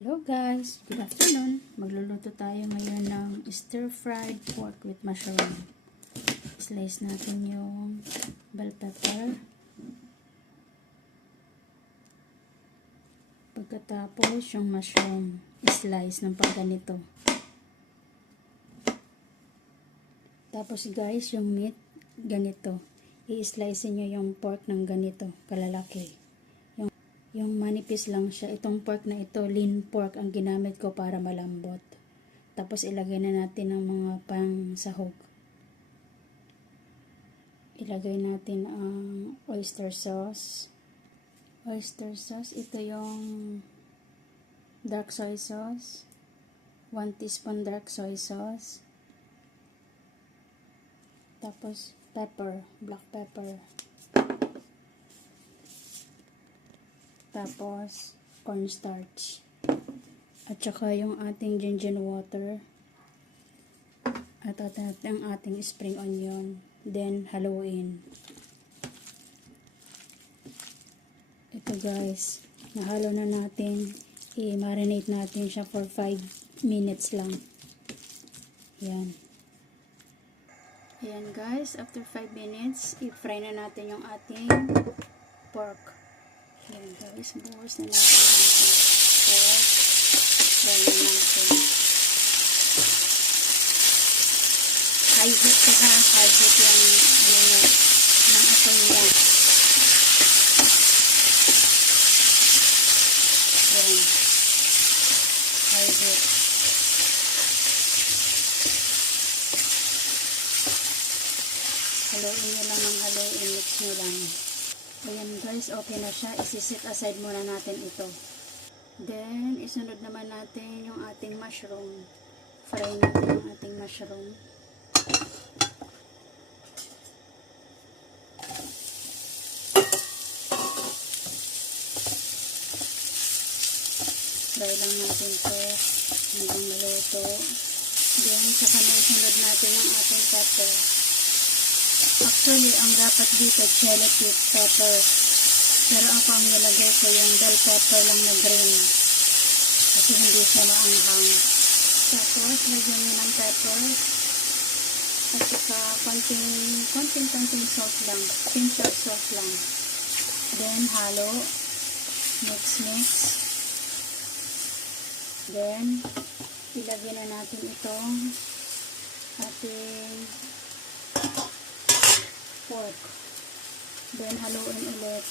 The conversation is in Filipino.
Hello guys, good afternoon. Magluluto tayo ngayon ng stir-fried pork with mushroom. Slice natin yung bell pepper. Pagkatapos yung mushroom, slice ng pagganito. Tapos guys, yung meat, ganito. I-slice nyo yung pork ng ganito, kalalaki. Yung manipis lang siya. Itong pork na ito, lean pork ang ginamit ko para malambot. Tapos ilagay na natin ang mga pang sahog. Ilagay natin ang oyster sauce. Oyster sauce, ito yung dark soy sauce. 1 teaspoon dark soy sauce. Tapos pepper, black pepper. Tapos cornstarch. At saka yung ating ginger water. At ang ating spring onion. Then haluin. Ito guys, nahalo na natin. I-marinate natin siya for 5 minutes lang. Yan. Ayan guys, after 5 minutes, i-fry na natin yung ating pork. Ayan guys, buhos na natin ang ating pork. Fry na natin. High heat ka ha, high heat yung ng apoy niya. Ayan. High heat. Haluin nyo lang ng haluin, mix nyo lang. Ayan guys, okay na siya. Isi-set aside muna natin ito. Then, isunod naman natin yung ating mushroom. Fry natin yung ating mushroom. Fry lang natin ito hanggang maluto. Then, saka na isunod natin yung ating pepper. Actually, ang dapat dito, chili pepper. Pero ako ang nilagay ko yung bell pepper lang na green. Kasi hindi siya maanghang. Tapos, lagyan nyo ng pepper. At saka, konting salt lang. Pinch of salt lang. Then, halo. Mix. Then, ilagay na natin itong ating pork. Then, haluin ulit.